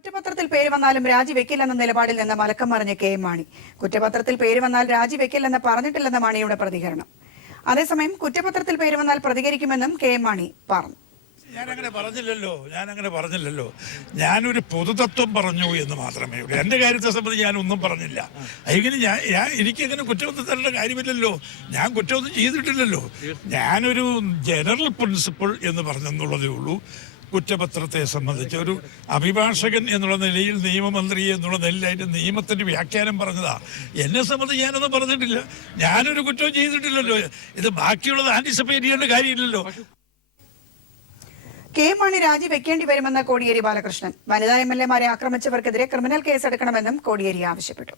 കുറ്റപത്രത്തിൽ പേര് വന്നാലും രാജിവെക്കില്ലെന്ന നിലപാടിൽ നിന്ന് മലക്കം മറിഞ്ഞ കെ എം മാണി. കുറ്റപത്രത്തിൽ പേര് വന്നാൽ രാജിവെക്കില്ലെന്ന് പറഞ്ഞിട്ടില്ലെന്ന മാണിയുടെ പ്രതികരണം. അതേസമയം കുറ്റപത്രത്തിൽ പേര് വന്നാൽ പ്രതികരിക്കുമെന്നും കെ എം മാണി പറഞ്ഞു. ഞാനങ്ങനെ പറഞ്ഞില്ലല്ലോ. ഞാനൊരു പൊതുതത്വം പറഞ്ഞു എന്ന് മാത്രമേ ഉള്ളൂ. എൻ്റെ കാര്യത്തെ സംബന്ധിച്ച് ഞാനൊന്നും പറഞ്ഞില്ല. എങ്ങനെ എനിക്കങ്ങനെ കുറ്റമൊന്നും തരേണ്ട കാര്യമില്ലല്ലോ. ഞാൻ കുറ്റമൊന്നും ചെയ്തിട്ടില്ലല്ലോ. ഞാനൊരു ജനറൽ പ്രിൻസിപ്പിൾ എന്ന് പറഞ്ഞെന്നുള്ളതേ ഉള്ളൂ. കുറ്റപത്രത്തെ സംബന്ധിച്ച് ഒരു അഭിഭാഷകൻ എന്നുള്ള നിലയിൽ, നിയമമന്ത്രി എന്നുള്ള നിലയിൽ അതിൻ്റെ നിയമത്തിൻ്റെ വ്യാഖ്യാനം പറഞ്ഞതാ. എന്നെ സംബന്ധിച്ച് ഞാനൊന്നും പറഞ്ഞിട്ടില്ല. ഞാനൊരു കുറ്റവും ചെയ്തിട്ടില്ലല്ലോ. ഇത് ബാക്കിയുള്ളത് ആന്റിസിപ്പേറ്റ് ചെയ്യേണ്ട കാര്യമില്ലല്ലോ. കെ എം മാണി രാജിവെക്കേണ്ടി വരുമെന്ന് കോടിയേരി ബാലകൃഷ്ണൻ. വനിതാ എംഎൽഎമാരെ ആക്രമിച്ചവർക്കെതിരെ ക്രിമിനൽ കേസെടുക്കണമെന്നും കോടിയേരി ആവശ്യപ്പെട്ടു.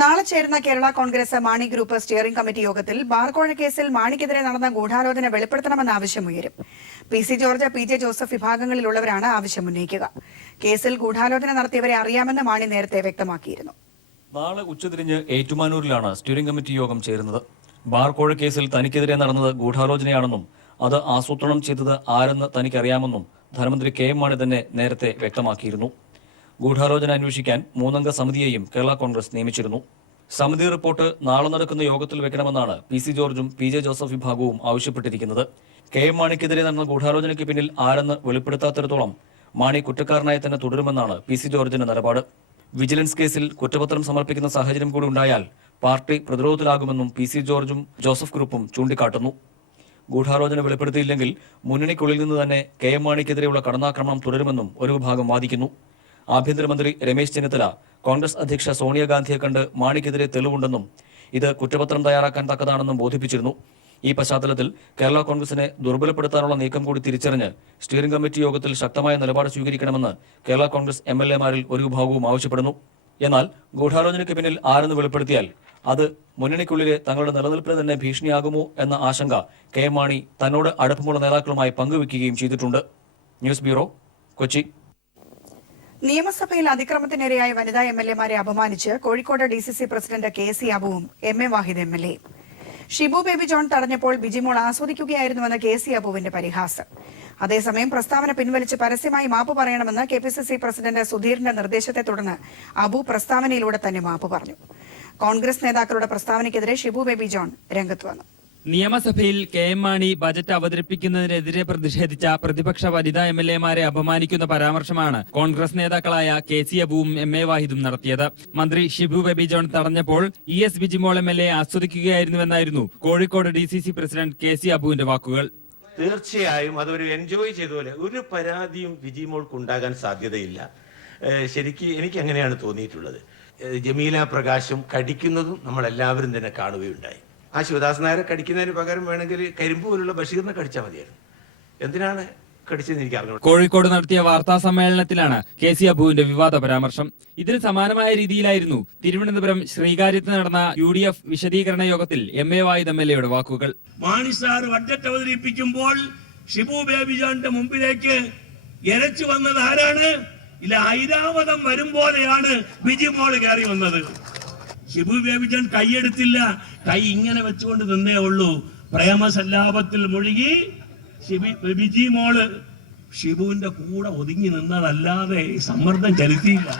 നാളെ ചേരുന്ന Kerala Congress Mani group steering committee യോഗത്തിൽ ബാർകോഴ കേസിൽ മാണിക്കെതിരെ നടന്ന ഗൂഢാലോചന വെളിപ്പെടുത്തണമെന്ന ആവശ്യമുയരും. PC ജോർജ്, PJ ജോസഫ് വിഭാഗങ്ങളിലുള്ളവരാണ് ആവശ്യമുന്നയിക്കുക. കേസിൽ ഗൂഢാലോചന നടത്തിയവരെ അറിയാമെന്ന് മാണി നേരത്തെ വ്യക്തമാക്കിയിരുന്നു. നാളെ ഉച്ചതിരിഞ്ഞ് ഏറ്റുമാനൂരിലാണ് സ്റ്റിയറിംഗ് കമ്മിറ്റി യോഗം ചേരുന്നത്. ബാർകോഴ കേസിൽ തനിക്കെതിരെ നടന്നത് ഗൂഢാലോചനയാണെന്നും അത് ആസൂത്രണം ചെയ്തത് ആരെന്ന് തനിക്കറിയാമെന്നും ധനമന്ത്രി കെ എം മാണി തന്നെ നേരത്തെ വ്യക്തമാക്കിയിരുന്നു. ഗൂഢാലോചന അന്വേഷിക്കാൻ 3-അംഗ സമിതിയെയും കേരള കോൺഗ്രസ് നിയമിച്ചിരുന്നു. സമിതി റിപ്പോർട്ട് നാളെ നടക്കുന്ന യോഗത്തിൽ വെക്കണമെന്നാണ് PC ജോർജും PJ ജോസഫ് വിഭാഗവും ആവശ്യപ്പെട്ടിരിക്കുന്നത്. കെ എം മാണിക്കെതിരെ നടന്ന ഗൂഢാലോചനയ്ക്ക് പിന്നിൽ ആരെന്ന് വെളിപ്പെടുത്താത്തിടത്തോളം മാണി കുറ്റക്കാരനായി തന്നെ തുടരുമെന്നാണ് PC ജോർജിന്റെ നിലപാട്. വിജിലൻസ് കേസിൽ കുറ്റപത്രം സമർപ്പിക്കുന്ന സാഹചര്യം കൂടി ഉണ്ടായാൽ പാർട്ടി പ്രതിരോധത്തിലാകുമെന്നും PC ജോർജും ജോസഫ് ഗ്രൂപ്പും ചൂണ്ടിക്കാട്ടുന്നു. ഗൂഢാലോചന വെളിപ്പെടുത്തിയില്ലെങ്കിൽ മുന്നണിക്കുള്ളിൽ നിന്ന് തന്നെ കെ എം മാണിക്കെതിരെയുള്ള കടന്നാക്രമണം തുടരുമെന്നും ഒരു വിഭാഗം വാദിക്കുന്നു. ആഭ്യന്തരമന്ത്രി രമേശ് ചെന്നിത്തല കോൺഗ്രസ് അധ്യക്ഷ സോണിയാഗാന്ധിയെ കണ്ട് മാണിക്കെതിരെ തെളിവുണ്ടെന്നും ഇത് കുറ്റപത്രം തയ്യാറാക്കാൻ തക്കതാണെന്നും ബോധിപ്പിച്ചിരുന്നു. ഈ പശ്ചാത്തലത്തിൽ കേരള കോൺഗ്രസിനെ ദുർബലപ്പെടുത്താനുള്ള നീക്കം കൂടി തിരിച്ചറിഞ്ഞ് സ്റ്റിയറിംഗ് കമ്മിറ്റി യോഗത്തിൽ ശക്തമായ നിലപാട് സ്വീകരിക്കണമെന്ന് കേരള കോൺഗ്രസ് MLA-മാരിൽ ഒരു വിഭാഗവും ആവശ്യപ്പെടുന്നു. എന്നാൽ ഗൂഢാലോചനയ്ക്ക് പിന്നിൽ ആരെന്ന് വെളിപ്പെടുത്തിയാൽ അത് മുന്നണിക്കുള്ളിലെ തങ്ങളുടെ നിലനിൽപ്പിന് തന്നെ ഭീഷണിയാകുമോ എന്ന ആശങ്ക കെ എം മാണി തന്നോട് അടുപ്പമുള്ള നേതാക്കളുമായി പങ്കുവെക്കുകയും ചെയ്തിട്ടുണ്ട്. News bureau, Kochi. നിയമസഭയിൽ അതിക്രമത്തിനിരയായ വനിതാ MLA-മാരെ അപമാനിച്ച് കോഴിക്കോട് DCC പ്രസിഡന്റ് KC അബുവും MA വാഹിദ് MLA. ഷിബു ബേബി ജോൺ തടഞ്ഞപ്പോൾ ബിജിമോൾ ആസ്വദിക്കുകയായിരുന്നുവെന്ന് KC അബുവിന്റെ പരിഹാസം. അതേസമയം പ്രസ്താവന പിൻവലിച്ച് പരസ്യമായി മാപ്പ് പറയണമെന്ന് KPCC പ്രസിഡന്റ് സുധീറിന്റെ നിർദ്ദേശത്തെ തുടർന്ന് അബു പ്രസ്താവനയിലൂടെ തന്നെ മാപ്പ് പറഞ്ഞു. കോൺഗ്രസ് നേതാക്കളുടെ പ്രസ്താവനയ്ക്കെതിരെ ഷിബു ബേബി ജോൺ രംഗത്ത് വന്നു. നിയമസഭയിൽ കെ എം മാണി ബജറ്റ് അവതരിപ്പിക്കുന്നതിനെതിരെ പ്രതിഷേധിച്ച പ്രതിപക്ഷ വനിതാ MLA-മാരെ അപമാനിക്കുന്ന പരാമർശമാണ് കോൺഗ്രസ് നേതാക്കളായ KC അബുവും MA വാഹിദും നടത്തിയത്. മന്ത്രി ഷിബു ബേബി ജോൺ തടഞ്ഞപ്പോൾ ES ബിജിമോൾ MLA ആസ്വദിക്കുകയായിരുന്നുവെന്നായിരുന്നു കോഴിക്കോട് DCC പ്രസിഡന്റ് KC അബുവിന്റെ വാക്കുകൾ. തീർച്ചയായും അതൊരു എൻജോയ് ചെയ്തപോലെ ഒരു പരാതിയും ബിജിമോൾക്ക് ഉണ്ടാകാൻ സാധ്യതയില്ല. ശരിക്കും എനിക്ക് അങ്ങനെയാണ് തോന്നിയിട്ടുള്ളത്. ജമീല പ്രകാശും കടിക്കുന്നതും നമ്മളെല്ലാവരും തന്നെ കാണുകയുണ്ടായി. ആ ശിവദാസ് നായരെ കടിക്കുന്നതിന് പകരം വേണമെങ്കിൽ കരിമ്പ് പോലുള്ള ബഷീറിനെ കടിച്ചാൽ മതിയായിരുന്നു. എന്തിനാണ് കടിച്ചതെന്ന് എനിക്ക് അറിഞ്ഞു. കോഴിക്കോട് നടത്തിയ വാർത്താ സമ്മേളനത്തിലാണ് KC അബുവിന്റെ വിവാദ പരാമർശം. ഇതിന് സമാനമായ രീതിയിലായിരുന്നു തിരുവനന്തപുരം ശ്രീകാര്യത്ത് നടന്ന UDF വിശദീകരണ യോഗത്തിൽ MA വാഹിദ് MLA-യുടെ വാക്കുകൾ. മാണി സാർ ബഡ്ജറ്റ് അവതരിപ്പിക്കുമ്പോൾ ഷിബു ബേബി ജോണിന്റെ മുമ്പിലേക്ക് എരച്ചു വന്നത് ആരാണ്? ഇല്ല, ഐരാവതം വരും പോലെയാണ് ബിജിമോൾ കയറി വന്നത്. ഷിബു ബേബി ജോൺ കൈയെടുത്തില്ല, കൈ ഇങ്ങനെ വെച്ചുകൊണ്ട് നിന്നേ ഉള്ളൂ. പ്രേമസല്ലാപത്തിൽ മുഴുകി ബിജിമോള് ഷിബുവിന്റെ കൂടെ ഒതുങ്ങി നിന്നതല്ലാതെ സമ്മർദ്ദം ചെലുത്തിയില്ല.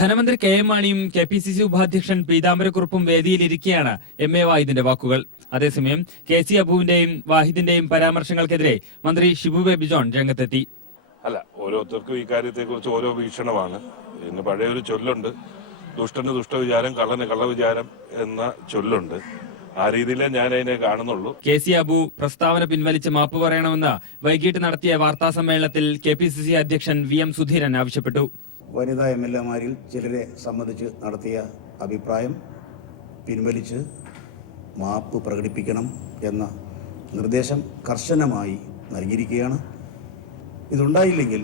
ധനമന്ത്രി കെ എം മാണിയും KPCC ഉപാധ്യക്ഷൻ പീതാംബരക്കുറുപ്പും വേദിയിലിരിക്കെയാണ് MA വാഹിദിന്റെ വാക്കുകൾ. അതേസമയം KC അബുവിന്റെയും വാഹിദിന്റെയും പരാമർശങ്ങൾക്കെതിരെ മന്ത്രി ഷിബു ബേബി ജോൺ രംഗത്തെത്തി. അല്ല, ഓരോരുത്തർക്കും ഈ കാര്യത്തെക്കുറിച്ച് ഓരോ വീക്ഷണമാണ്. ഇന്ന് പഴയൊരു ചൊല്ലുണ്ട്, ദുഷ്ടന് ദുഷ്ടവിചാരം, കള്ളന് കള്ളവിചാരം എന്ന ചൊല്ലുണ്ട്. ആ രീതിയിലേ ഞാൻ അതിനെ കാണുന്നുള്ളൂ. KC അബു പ്രസ്താവന പിൻവലിച്ച് മാപ്പ് പറയണമെന്ന് വൈകിട്ട് നടത്തിയ വാർത്താ സമ്മേളനത്തിൽ KPCC അധ്യക്ഷൻ VM സുധീരൻ ആവശ്യപ്പെട്ടു. വനിതാ MLA-മാരിൽ ചിലരെ സംബന്ധിച്ച് നടത്തിയ അഭിപ്രായം പിൻവലിച്ച് മാപ്പ് പ്രകടിപ്പിക്കണം എന്ന നിർദ്ദേശം കർശനമായി നൽകിയിരിക്കുകയാണ്. ഇതുണ്ടായില്ലെങ്കിൽ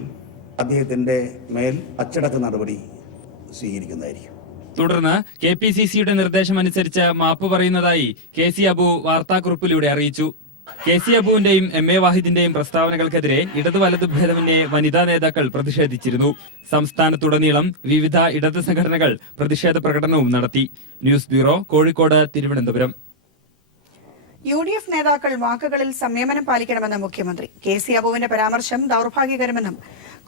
അദ്ദേഹത്തിൻ്റെ മേൽ അച്ചടക്ക നടപടി സ്വീകരിക്കുന്നതായിരിക്കും. തുടർന്ന് KPCC-യുടെ നിർദ്ദേശമനുസരിച്ച് മാപ്പ് പറയുന്നതായി KC അബു വാർത്താക്കുറിപ്പിലൂടെ അറിയിച്ചു. KC അബുവിന്റെയും MA വാഹിദിന്റെയും പ്രസ്താവനകൾക്കെതിരെ ഇടതു വലതു ഭേദമന്യേ വനിതാ നേതാക്കൾ പ്രതിഷേധിച്ചിരുന്നു. സംസ്ഥാനത്തുടനീളം വിവിധ ഇടത് സംഘടനകൾ പ്രതിഷേധ പ്രകടനവും നടത്തി. News bureau, Kozhikode, Thiruvananthapuram. UDF നേതാക്കൾ വാക്കുകളിൽ സംയമനം പാലിക്കണമെന്ന് മുഖ്യമന്ത്രി. KC അബുവിന്റെ പരാമർശം ദൗർഭാഗ്യകരമെന്നും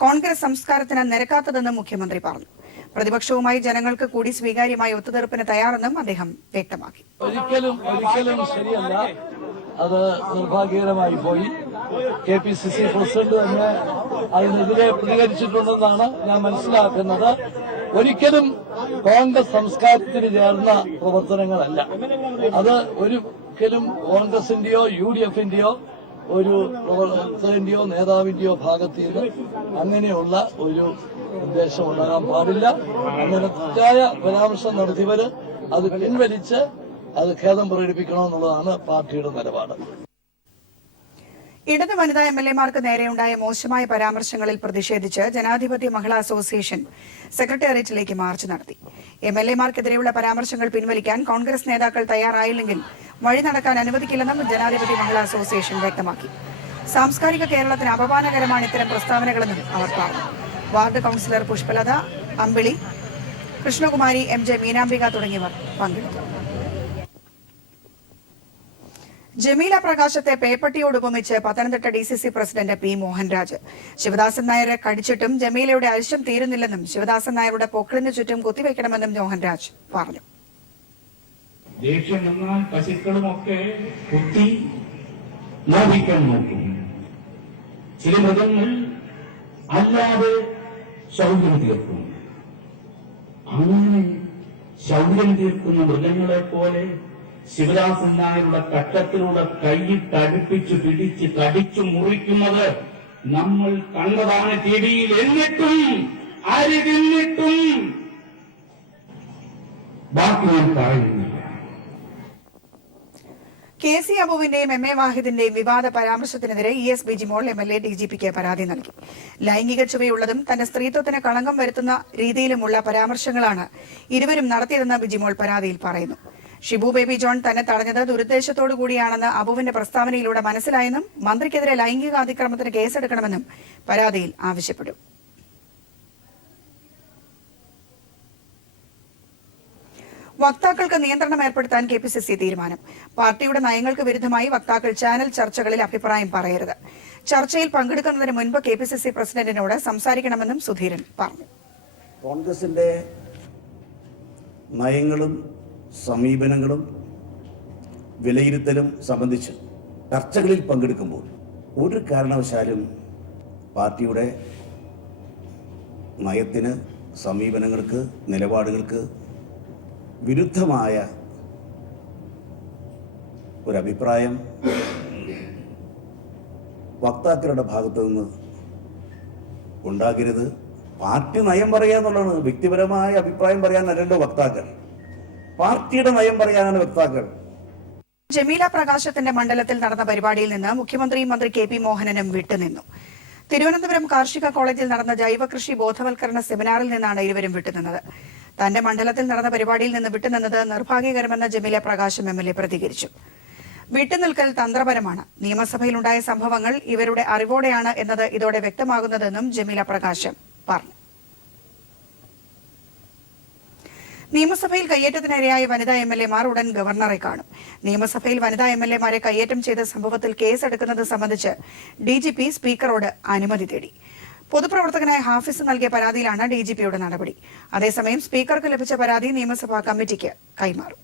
കോൺഗ്രസ് സംസ്കാരത്തിന് നിരക്കാത്തതെന്നും മുഖ്യമന്ത്രി പറഞ്ഞു. പ്രതിപക്ഷവുമായി ജനങ്ങൾക്ക് കൂടി സ്വീകാര്യമായ ഒത്തുതീർപ്പിന് തയ്യാറെന്നും അദ്ദേഹം വ്യക്തമാക്കി. ഒരിക്കലും ശരിയല്ല, അത് നിർഭാഗ്യകരമായി പോയി. KPCC പ്രസിഡന്റ് തന്നെ അതിനെതിരെ പ്രതികരിച്ചിട്ടുണ്ടെന്നാണ് ഞാൻ മനസ്സിലാക്കുന്നത്. ഒരിക്കലും കോൺഗ്രസ് സംസ്കാരത്തിന് ചേർന്ന പ്രവർത്തനങ്ങളല്ല അത്. ഒരിക്കലും കോൺഗ്രസിന്റെയോ UDFന്റെയോ ഒരു പ്രവർത്തകന്റെയോ നേതാവിന്റെയോ ഭാഗത്ത് നിന്ന് അങ്ങനെയുള്ള ഒരു ഉദ്ദേശം ഉണ്ടാകാൻ പാടില്ല. അങ്ങനെ തെറ്റായ പരാമർശം നടത്തിയവര് അത് പിൻവലിച്ച് അത് ഖേദം പ്രകടിപ്പിക്കണമെന്നുള്ളതാണ് പാർട്ടിയുടെ നിലപാട്. ഇടത് വനിതാ MLA-മാർക്ക് നേരെയുണ്ടായ മോശമായ പരാമർശങ്ങളിൽ പ്രതിഷേധിച്ച് ജനാധിപത്യ മഹിളാ അസോസിയേഷൻ സെക്രട്ടേറിയറ്റിലേക്ക് മാർച്ച് നടത്തി. MLA-മാർക്കെതിരെയുള്ള പരാമർശങ്ങൾ പിൻവലിക്കാൻ കോൺഗ്രസ് നേതാക്കൾ തയ്യാറായില്ലെങ്കിൽ വഴി നടക്കാൻ അനുവദിക്കില്ലെന്നും ജനാധിപത്യ മഹിളാ അസോസിയേഷൻ വ്യക്തമാക്കി. സാംസ്കാരിക കേരളത്തിന് അപമാനകരമാണ് ഇത്തരം പ്രസ്താവനകളെന്നും അവർ പറഞ്ഞു. Ward councillor Pushpalatha, Ambili, Krishnakumari, MJ Meenambika തുടങ്ങിയവർ പങ്കെടുത്തു. ജമീല പ്രകാശത്തെ പേപ്പട്ടിയോട് ഉപമിച്ച് Pathanamthitta DCC president P. Mohanraj. Sivadasan നായരെ കടിച്ചിട്ടും ജമീലയുടെ അരിശം തീരുന്നില്ലെന്നും ശിവദാസൻ നായരുടെ പൊക്കിളിന് ചുറ്റും കുത്തിവെക്കണമെന്നും മോഹൻരാജ് പറഞ്ഞു. ദേഷ്യം വന്നാൽ പശുക്കളുമൊക്കെ കുത്തി നോവിക്കാൻ നോക്കും. ചില മൃഗങ്ങൾ അല്ലാതെ ശൗര്യം തീർക്കും. അങ്ങനെ ശൗര്യം തീർക്കുന്ന മൃഗങ്ങളെ പോലെ ശിവദാസൻ നായരുടെ കട്ടത്തിലൂടെ കൈയിട്ടടുപ്പിച്ച് പിടിച്ച് കടിച്ചു മുറിക്കുന്നത് നമ്മൾ കണ്ടതാണ് ടിവിയിൽ. എന്നിട്ടും അരിതിന്നിട്ടും ബാക്കി ഞാൻ പറയുന്നില്ല. KC അബുവിന്റെയും MA വാഹിദിന്റെയും വിവാദ പരാമർശത്തിനെതിരെ ES ബിജിമോൾ MLA DGPക്ക് പരാതി നൽകി. ലൈംഗിക ചുവയുള്ളതും തന്റെ സ്ത്രീത്വത്തിന് കളങ്കം വരുത്തുന്ന രീതിയിലുമുള്ള പരാമർശങ്ങളാണ് ഇരുവരും നടത്തിയതെന്ന് ബിജിമോൾ പരാതിയിൽ പറയുന്നു. ഷിബു ബേബി ജോൺ തന്നെ തടഞ്ഞത് ദുരുദ്ദേശത്തോടു കൂടിയാണെന്ന് അബുവിന്റെ പ്രസ്താവനയിലൂടെ മനസ്സിലായെന്നും മന്ത്രിക്കെതിരെ ലൈംഗിക അതിക്രമത്തിന് കേസെടുക്കണമെന്നും പരാതിയിൽ ആവശ്യപ്പെട്ടു. വക്താക്കൾക്ക് നിയന്ത്രണം ഏർപ്പെടുത്താൻ KPCC തീരുമാനം. പാർട്ടിയുടെ നയങ്ങൾക്ക് വിരുദ്ധമായി വക്താക്കൾ ചാനൽ ചർച്ചകളിൽ അഭിപ്രായം പറയരുത്. ചർച്ചയിൽ പങ്കെടുക്കുന്നതിന് മുൻപ് KPCC പ്രസിഡന്റിനോട് സംസാരിക്കണമെന്നും സുധീരൻ പറഞ്ഞു. കോൺഗ്രസിന്റെ നയങ്ങളും സമീപനങ്ങളും വിലയിരുത്തലും സംബന്ധിച്ച് ചർച്ചകളിൽ പങ്കെടുക്കുമ്പോൾ ഒരു കാരണവശാലും പാർട്ടിയുടെ നയത്തിന്, സമീപനങ്ങൾക്ക്, നിലപാടുകൾക്ക് വിരുദ്ധമായ ഒരഭിപ്രായം വക്താക്കളുടെ ഭാഗത്തു നിന്ന് ഉണ്ടാകരുത്. പാർട്ടി നയം പറയുക എന്നുള്ളതാണ്. വ്യക്തിപരമായ അഭിപ്രായം പറയാനല്ലല്ലോ വക്താക്കൾ, പാർട്ടിയുടെ നയം പറയാനാണ് വക്താക്കൾ. ജമീല പ്രകാശത്തിന്റെ മണ്ഡലത്തിൽ നടന്ന പരിപാടിയിൽ നിന്ന് മുഖ്യമന്ത്രിയും മന്ത്രി KP മോഹനനും വിട്ടുനിന്നു. തിരുവനന്തപുരം കാർഷിക കോളേജിൽ നടന്ന ജൈവകൃഷി ബോധവൽക്കരണ സെമിനാറിൽ നിന്നാണ് ഇരുവരും വിട്ടുനിന്നത്. തന്റെ മണ്ഡലത്തിൽ നടന്ന പരിപാടിയിൽ നിന്ന് വിട്ടുനിന്നത് നിർഭാഗ്യകരമെന്ന് ജമീല പ്രകാശം MLA പ്രതികരിച്ചു. വിട്ടുനിൽക്കൽ തന്ത്രപരമാണ്. നിയമസഭയിലുണ്ടായ സംഭവങ്ങൾ ഇവരുടെ അറിവോടെയാണ് എന്നത് ഇതോടെ വ്യക്തമാകുന്നതെന്നും ജമീല പ്രകാശം പറഞ്ഞു. നിയമസഭയിൽ കയ്യേറ്റത്തിനിരയായ വനിതാ MLA-മാർ ഉടൻ ഗവർണറെ കാണും. നിയമസഭയിൽ വനിതാ MLA-മാരെ കയ്യേറ്റം ചെയ്ത സംഭവത്തിൽ കേസെടുക്കുന്നത് സംബന്ധിച്ച് DGP സ്പീക്കറോട് അനുമതി തേടി. പൊതുപ്രവർത്തകനായ ഹാഫിസ് നൽകിയ പരാതിയിലാണ് DGPയുടെ നടപടി. അതേസമയം സ്പീക്കർക്ക് ലഭിച്ച പരാതി നിയമസഭാ കമ്മിറ്റിക്ക് കൈമാറും.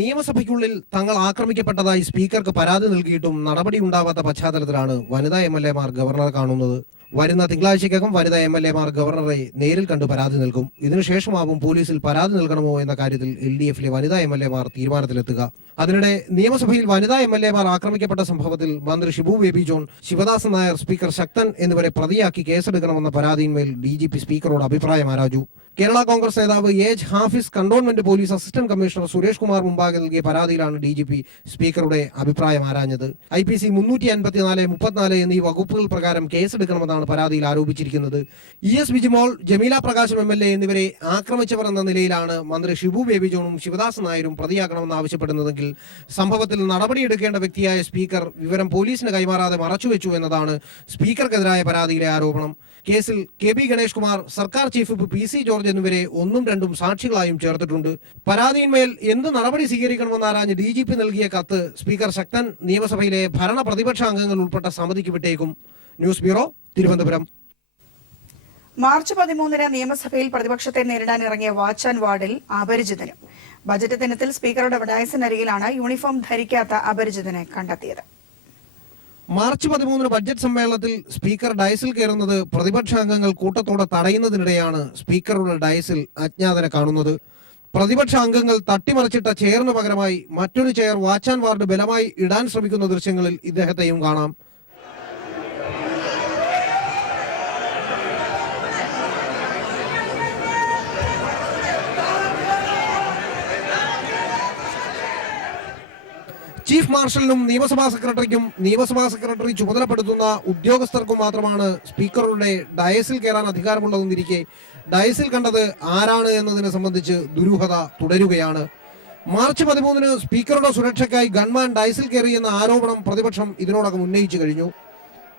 നിയമസഭയ്ക്കുള്ളിൽ തങ്ങൾ ആക്രമിക്കപ്പെട്ടതായി സ്പീക്കർക്ക് പരാതി നൽകിയിട്ടും നടപടിയുണ്ടാവാത്ത പശ്ചാത്തലത്തിലാണ് വനിതാ MLA-മാർ ഗവർണറെ കാണുന്നത്. വരുന്ന തിങ്കളാഴ്ചയ്ക്കകം വനിതാ MLA-മാർ ഗവർണറെ നേരിൽ കണ്ട് പരാതി നൽകും. ഇതിനുശേഷമാവും പോലീസിൽ പരാതി നൽകണമോ എന്ന കാര്യത്തിൽ LDF-ലെ വനിതാ MLA-മാർ തീരുമാനത്തിലെത്തുക. അതിനിടെ നിയമസഭയിൽ വനിതാ MLA-മാർ ആക്രമിക്കപ്പെട്ട സംഭവത്തിൽ മന്ത്രി ഷിബു ബേബി ജോൺ, ശിവദാസൻ നായർ, സ്പീക്കർ ശക്തൻ എന്നിവരെ പ്രതിയാക്കി കേസെടുക്കണമെന്ന പരാതിയിന്മേൽ DGP സ്പീക്കറോട് അഭിപ്രായം ആരാഞ്ഞു. കേരള കോൺഗ്രസ് നേതാവ് H Hafiz cantonment police assistant commissioner Suresh Kumar മുമ്പാകെ നൽകിയ പരാതിയിലാണ് DGP സ്പീക്കറുടെ അഭിപ്രായം ആരാഞ്ഞത്. IPC 354, 34 എന്നീ വകുപ്പുകൾ പ്രകാരം കേസെടുക്കണമെന്നാണ് പരാതിയിൽ ആരോപിച്ചിരിക്കുന്നത്. ES ബിജിമോൾ, ജമീല പ്രകാശം MLA എന്നിവരെ ആക്രമിച്ചവർ എന്ന നിലയിലാണ് മന്ത്രി ഷിബു ബേബി ജോണും ശിവദാസൻ നായരും പ്രതിയാക്കണമെന്ന് ആവശ്യപ്പെടുന്നതെങ്കിൽ സംഭവത്തിൽ നടപടിയെടുക്കേണ്ട വ്യക്തിയായ സ്പീക്കർ വിവരം പോലീസിന് കൈമാറാതെ മറച്ചുവെച്ചു എന്നതാണ് സ്പീക്കർക്കെതിരായ പരാതിയിലെ ആരോപണം. കേസിൽ KB ഗണേഷ് കുമാർ, സർക്കാർ ചീഫ് വിപ്പ് PC ജോർജ് എന്നിവരെ 1ഉം 2ഉം സാക്ഷികളായും ചേർത്തിട്ടുണ്ട്. പരാതിയിന്മേൽ എന്ത് നടപടി സ്വീകരിക്കണമെന്നാരാഞ്ഞ് DGP നൽകിയ കത്ത് സ്പീക്കർ ശക്തൻ നിയമസഭയിലെ ഭരണ പ്രതിപക്ഷ അംഗങ്ങൾ ഉൾപ്പെട്ട സമിതിക്ക് വിട്ടേക്കും. News bureau, Thiruvananthapuram. മാർച്ച് 13-ന് നിയമസഭയിൽ പ്രതിപക്ഷത്തെ നേരിടാൻ ഇറങ്ങിയ വാച്ച് ആൻഡ് വാർഡിൽ അപരിചിതനും. ബജറ്റ് ദിനത്തിൽ സ്പീക്കറുടെ ഡയസിനരികിലാണ് യൂണിഫോം ധരിക്കാത്ത അപരിചിതനെ കണ്ടെത്തിയത്. മാർച്ച് 13-ന് ബഡ്ജറ്റ് സമ്മേളനത്തിൽ സ്പീക്കർ ഡയസിൽ കയറുന്നത് പ്രതിപക്ഷ അംഗങ്ങൾ കൂട്ടത്തോടെ തടയുന്നതിനിടെയാണ് സ്പീക്കറുടെ ഡയസിൽ അജ്ഞാതനെ കാണുന്നത്. പ്രതിപക്ഷ അംഗങ്ങൾ തട്ടിമറിച്ചിട്ട ചെയറിന് പകരമായി മറ്റൊരു ചെയർ വാച്ച് ആൻഡ് വാർഡ് ബലമായി ഇടാൻ ശ്രമിക്കുന്ന ദൃശ്യങ്ങളിൽ ഇദ്ദേഹത്തെയും കാണാം. ചീഫ് മാർഷലിനും നിയമസഭാ സെക്രട്ടറിക്കും നിയമസഭാ സെക്രട്ടറി ചുമതലപ്പെടുത്തുന്ന ഉദ്യോഗസ്ഥർക്കും മാത്രമാണ് സ്പീക്കറുടെ ഡയസിൽ കയറാൻ അധികാരമുള്ളതെന്നിരിക്കെ ഡയസിൽ കണ്ടത് ആരാണ് എന്നതിനെ സംബന്ധിച്ച് ദുരൂഹത തുടരുകയാണ്. മാർച്ച് 13-ന് സ്പീക്കറുടെ സുരക്ഷയ്ക്കായി ഗൺമാൻ ഡയസിൽ കയറിയെന്ന ആരോപണം പ്രതിപക്ഷം ഇതിനോടകം ഉന്നയിച്ചു കഴിഞ്ഞു.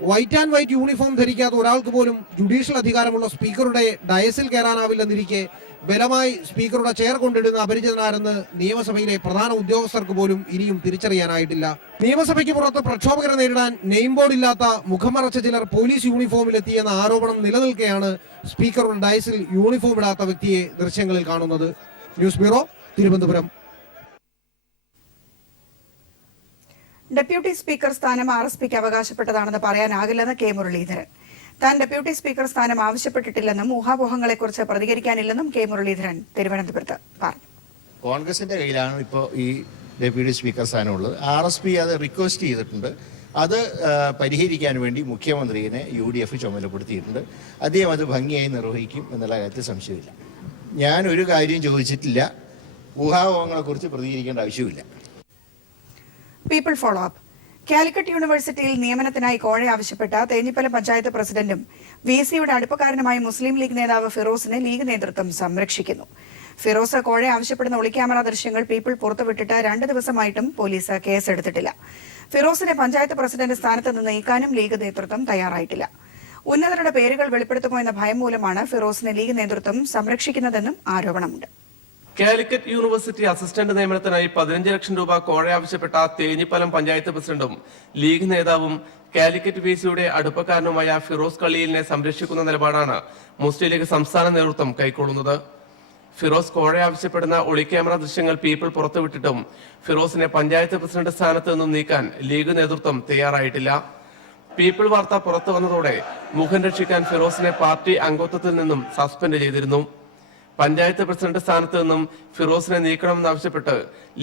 വൈറ്റ് ആൻഡ് വൈറ്റ് യൂണിഫോം ധരിക്കാത്ത ഒരാൾക്ക് പോലും ജുഡീഷ്യൽ അധികാരമുള്ള സ്പീക്കറുടെ ഡയസിൽ കയറാനാവില്ലെന്നിരിക്കെ ബലമായി സ്പീക്കറുടെ ചെയർ കൊണ്ടിടുന്ന അപരിചിതനാരെന്ന് നിയമസഭയിലെ പ്രധാന ഉദ്യോഗസ്ഥർക്ക് പോലും ഇനിയും തിരിച്ചറിയാനായിട്ടില്ല. നിയമസഭയ്ക്ക് പുറത്ത് പ്രക്ഷോഭകരെ നേരിടാൻ നെയിം ബോർഡില്ലാത്ത മുഖം മറച്ച ചിലർ പോലീസ് യൂണിഫോമിലെത്തിയെന്ന ആരോപണം നിലനിൽക്കെയാണ് സ്പീക്കറുടെ ഡയസിൽ യൂണിഫോം ഇടാത്ത വ്യക്തിയെ ദൃശ്യങ്ങളിൽ കാണുന്നത്. News bureau, Thiruvananthapuram. Deputy speaker സ്ഥാനം RSPക്ക് അവകാശപ്പെട്ടതാണെന്ന് പറയാനാകില്ലെന്ന് K മുരളീധരൻ. താൻ ഡെപ്യൂട്ടി സ്പീക്കർ സ്ഥാനം ആവശ്യപ്പെട്ടിട്ടില്ലെന്നും ഊഹാപോഹങ്ങളെക്കുറിച്ച് പ്രതികരിക്കാനില്ലെന്നും K മുരളീധരൻ തിരുവനന്തപുരത്ത് പറഞ്ഞു. കോൺഗ്രസിന്റെ കയ്യിലാണ് ഇപ്പോൾ ഈ ഡെപ്യൂട്ടി സ്പീക്കർ സ്ഥാനമുള്ളത്. RSP അത് റിക്വസ്റ്റ് ചെയ്തിട്ടുണ്ട്. അത് പരിഹരിക്കാൻ വേണ്ടി മുഖ്യമന്ത്രിയെ UDF ചുമതലപ്പെടുത്തിയിട്ടുണ്ട്. അദ്ദേഹം അത് ഭംഗിയായി നിർവഹിക്കും എന്നുള്ള കാര്യത്തിൽ സംശയമില്ല. ഞാൻ ഒരു കാര്യം ചോദിച്ചിട്ടില്ല. ഊഹാപോഹങ്ങളെക്കുറിച്ച് പ്രതികരിക്കേണ്ട ആവശ്യമില്ല. People follow up. കാലിക്കറ്റ് യൂണിവേഴ്സിറ്റിയിൽ നിയമനത്തിനായി കോഴ ആവശ്യപ്പെട്ട തേഞ്ഞിപ്പലം പഞ്ചായത്ത് പ്രസിഡന്റും VCയുടെ അടുപ്പക്കാരനുമായ മുസ്ലിം ലീഗ് നേതാവ് ഫിറോസിനെ ലീഗ് നേതൃത്വം സംരക്ഷിക്കുന്നു. ഫിറോസ് കോഴ ആവശ്യപ്പെടുന്ന ഒളിക്യാമറ ദൃശ്യങ്ങൾ പീപ്പിൾ പുറത്തുവിട്ടിട്ട് 2 ദിവസമായിട്ടും പോലീസ് കേസെടുത്തിട്ടില്ല. ഫിറോസിനെ പഞ്ചായത്ത് പ്രസിഡന്റ് സ്ഥാനത്ത് നിന്ന് നീക്കാനും ലീഗ് നേതൃത്വം തയ്യാറായിട്ടില്ല. ഉന്നതരുടെ പേരുകൾ വെളിപ്പെടുത്തുമോ എന്ന ഭയം മൂലമാണ് ഫിറോസിനെ ലീഗ് നേതൃത്വം സംരക്ഷിക്കുന്നതെന്നും ആരോപണമുണ്ട്. കാലിക്കറ്റ് യൂണിവേഴ്സിറ്റി അസിസ്റ്റന്റ് നിയമനത്തിനായി 15 ലക്ഷം രൂപ കോഴ ആവശ്യപ്പെട്ട തേഞ്ഞിപ്പലം പഞ്ചായത്ത് പ്രസിഡന്റും ലീഗ് നേതാവും കാലിക്കറ്റ് VCയുടെ അടുപ്പക്കാരനുമായ ഫിറോസ് കളിയിലിനെ സംരക്ഷിക്കുന്ന നിലപാടാണ് മുസ്ലിം ലീഗ് സംസ്ഥാന നേതൃത്വം കൈക്കൊള്ളുന്നത്. ഫിറോസ് കോഴ ആവശ്യപ്പെടുന്ന ഒളിക്യാമറ ദൃശ്യങ്ങൾ പീപ്പിൾ പുറത്തുവിട്ടിട്ടും ഫിറോസിനെ പഞ്ചായത്ത് പ്രസിഡന്റ് സ്ഥാനത്ത് നിന്നും നീക്കാൻ ലീഗ് നേതൃത്വം തയ്യാറായിട്ടില്ല. പീപ്പിൾ വാർത്ത പുറത്തു വന്നതോടെ മുഖം രക്ഷിക്കാൻ ഫിറോസിനെ പാർട്ടി അംഗത്വത്തിൽ നിന്നും സസ്പെൻഡ് ചെയ്തിരുന്നു. പഞ്ചായത്ത് പ്രസിഡന്റ് സ്ഥാനത്ത് നിന്നും ഫിറോസിനെ നീക്കണമെന്നാവശ്യപ്പെട്ട്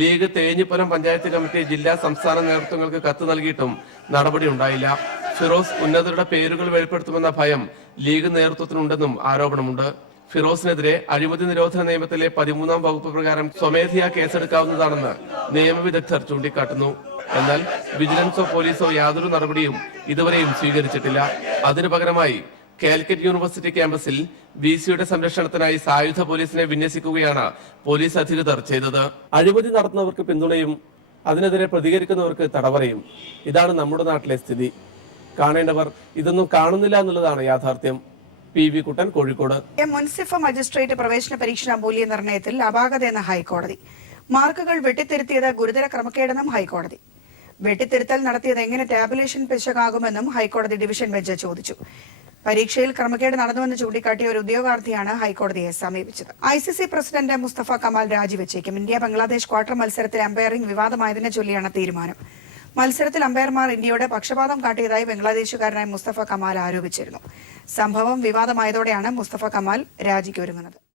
ലീഗ് തേഞ്ഞിപ്പലം പഞ്ചായത്ത് കമ്മിറ്റി ജില്ലാ സംസ്ഥാന നേതൃത്വങ്ങൾക്ക് കത്ത് നൽകിയിട്ടും നടപടി ഉണ്ടായില്ല. ഫിറോസ് ഉന്നതരുടെ പേരുകൾ വെളിപ്പെടുത്തുമെന്ന ഭയം ലീഗ് നേതൃത്വത്തിനുണ്ടെന്നും ആരോപണമുണ്ട്. ഫിറോസിനെതിരെ അഴിമതി നിരോധന നിയമത്തിലെ 13-ാം വകുപ്പ് പ്രകാരം സ്വമേധയാ കേസെടുക്കാവുന്നതാണെന്ന് നിയമവിദഗ്ധർ ചൂണ്ടിക്കാട്ടുന്നു. എന്നാൽ വിജിലൻസോ പോലീസോ യാതൊരു നടപടിയും ഇതുവരെയും സ്വീകരിച്ചിട്ടില്ല. അതിനു പകരമായി കാലിക്കറ്റ് യൂണിവേഴ്സിറ്റി ക്യാമ്പസിൽ VCയുടെ സംരക്ഷണത്തിനായി സായുധ പോലീസിനെ വിന്യസിക്കുകയാണ് പോലീസ് അധികൃതർ ചെയ്തത്. അഴിമതി നടത്തുന്നവർക്ക് പിന്തുണയും അതിനെതിരെ പ്രതികരിക്കുന്നവർക്ക് തടവറയും. ഇതാണ് നമ്മുടെ നാട്ടിലെ സ്ഥിതി. കാണേണ്ടവർ ഇതൊന്നും കാണുന്നില്ല എന്നുള്ളതാണ് യാഥാർത്ഥ്യം. PV കുട്ടൻ, കോഴിക്കോട്. മുൻസിഫ് മജിസ്ട്രേറ്റ് പ്രവേശന പരീക്ഷാ മൂല്യനിർണ്ണയത്തിൽ അപാകതയെന്ന ഹൈക്കോടതി. മാർക്കുകൾ വെട്ടിത്തിരുത്തിയത് ഗുരുതര ക്രമക്കേടെന്നും ഹൈക്കോടതി. വെട്ടിത്തിരുത്തൽ നടത്തിയത് എങ്ങനെ ടാബുലേഷൻ പിശകാകുമെന്നും ഹൈക്കോടതി ഡിവിഷൻ ബെഞ്ച് ചോദിച്ചു. പരീക്ഷയിൽ ക്രമക്കേട് നടന്നുവെന്ന് ചൂണ്ടിക്കാട്ടിയ ഒരു ഉദ്യോഗാർത്ഥിയാണ് ഹൈക്കോടതിയെ സമീപിച്ചത്. ICC പ്രസിഡന്റ് മുസ്തഫ കമാൽ രാജിവെച്ചേക്കും. ഇന്ത്യ ബംഗ്ലാദേശ് ക്വാർട്ടർ മത്സരത്തിൽ അമ്പയറിംഗ് വിവാദമായതിനെ ചൊല്ലിയാണ് തീരുമാനം. മത്സരത്തിൽ അമ്പയർമാർ ഇന്ത്യയുടെ പക്ഷപാതം കാട്ടിയതായി ബംഗ്ലാദേശുകാരനായ മുസ്തഫ കമാൽ ആരോപിച്ചിരുന്നു. സംഭവം വിവാദമായതോടെയാണ് മുസ്തഫ കമാൽ രാജിക്കൊരുങ്ങുന്നത്.